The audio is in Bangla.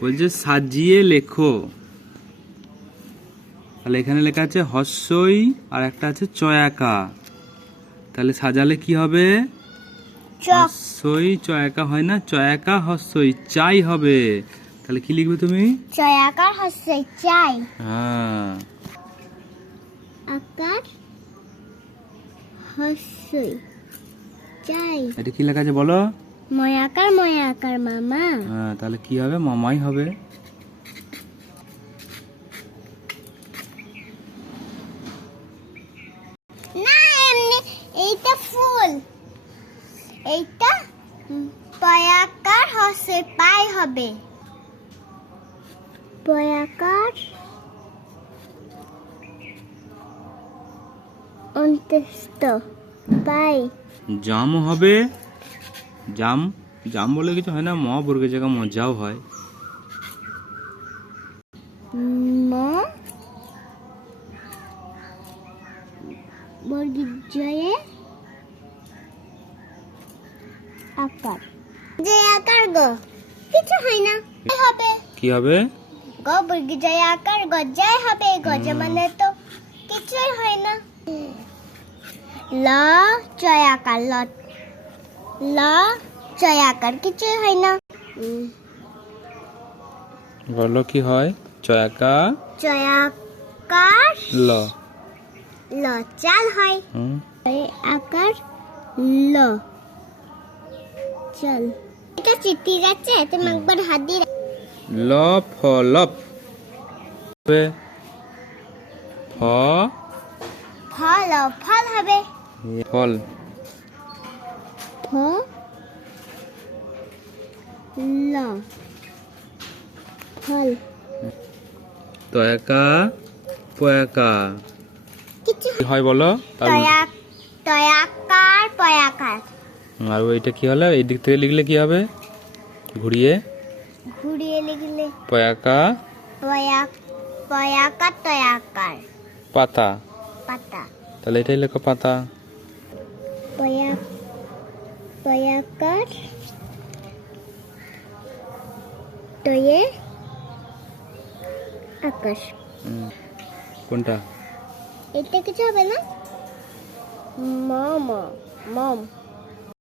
বলছে সাজিয়ে লেখো। তাহলে এখানে লেখা আছে হস্যই আর একটা আছে চয়াকা। তাহলে সাজালে কি হবে? হস্যই চয়াকা হয় না, চয়াকা হস্যই চাই হবে। তাহলে কি লিখবে তুমি? চয়াকার হস্যই চাই। হ্যাঁ, আকার হস্যই চাই। এটা কি লেখা আছে বলো? ময়াকার মামা। হ্যাঁ, তাহলে কি হবে? মামাই হবে। না, এমনি এইটা ফুল, এইটা পয়াকার হস্যই পাই হবে। পয়াকার অন্তস্থ পাই। জাম হবে। জাম, জাম বলে কিছু হয় না, ম বর্গের জায়গা মজাও হয়। ম বর্গীর জয়ে আকার, যে আকার গ কিছু হয় না, হবে কি হবে? গ বর্গীর জয়ে আকার গজাই হবে। গজা মানে তো কিছুই হয় না। ল চয়াকার, ল চয়াকার কিছুই হয় না। বলো কি হয়? চয়াকা চয়াকার ল। ল চাল হয়। আকার ল চল। এটা চিঠি যাচ্ছে, তুমি একবার হাত দিয়ে ল ফলপ। ফ ফল, ফল হবে। ফল। ফ ল ফল। তয়াকা পয়াকা কিছু কি হয় বলো? তয়াকার পয়াকার। আর ওইটা কি হলো? এই দিক থেকে লিখলে কি হবে? ঘুরিয়ে ঘুরিয়ে লিখলে পয়াকা পয়াকার তয়াকার পাতা। পাতা। তাহলে এটাই লেখো পাতা। পয়াকার তয়ে আকাশ। কোনটা? এটা কিছু হবে না। মম মম